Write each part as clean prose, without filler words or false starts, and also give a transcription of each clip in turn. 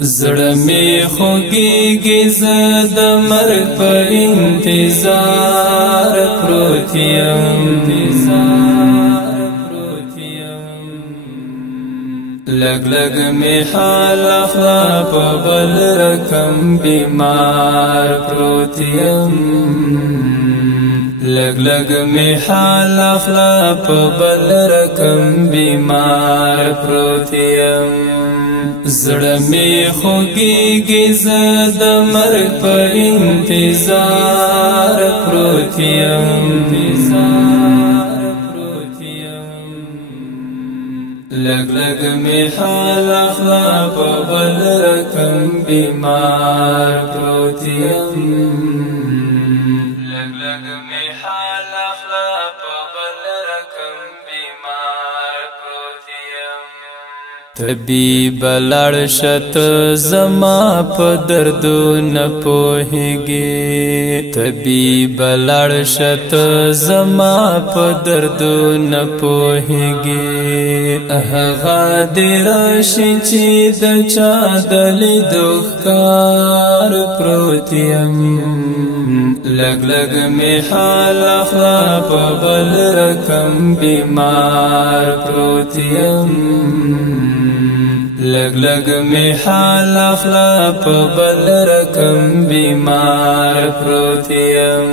زړه می خوږیږي زه د مرګ په انتظار پروت یم لګ لګ می حال اخلا په بل رقم بیمار پروت یم لګ لګ می حال اخلا په بل رقم بیمار پروت یم زړه می خوږیږي زه د مرګ په انتظار پروت یم لګ لګ می حال اخلا په بل رقم بیمار پروت یم لګ لګ می حال اخلا په بل رقم بیمار پروت یم طبیب لړ شت زما په دردو نه پوهیږي طبیب لړ شت زما په دردو نه پوهیږي هغه دې راشي چې د چا د لیدو ښکار پروت یم لګ لګ می حال اخلا په بل رقم بیمار پروت یم لګ لګ می حال اخلا په بل رقم بیمار پروت یم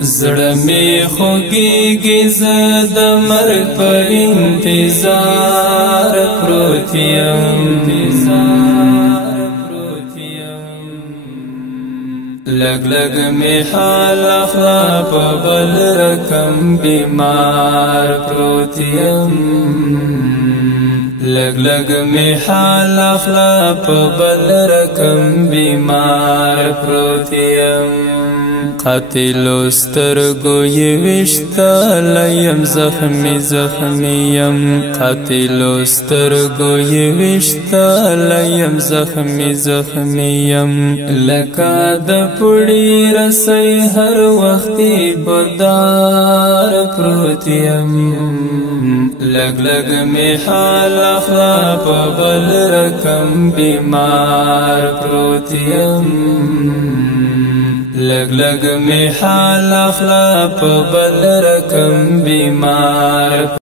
زړه می خوږیږي زه د مرګ په انتظار پروت یم لګ لګ می حال اخلا په بل رقم بیمار پروت یم لګ لګ می حال اخلا په بل رقم بیمار پروت یم قاتل سترګو یې وشتایم زخمی یم قاتل سترګو یې وشتایم زخمی یم لکه د پړی رسۍ هر وختي بردار پروت یم لګ لګ می حال اخلا په بل رقم بیمار پروت یم لګ لګ می حال اخلا په بل رقم بیمار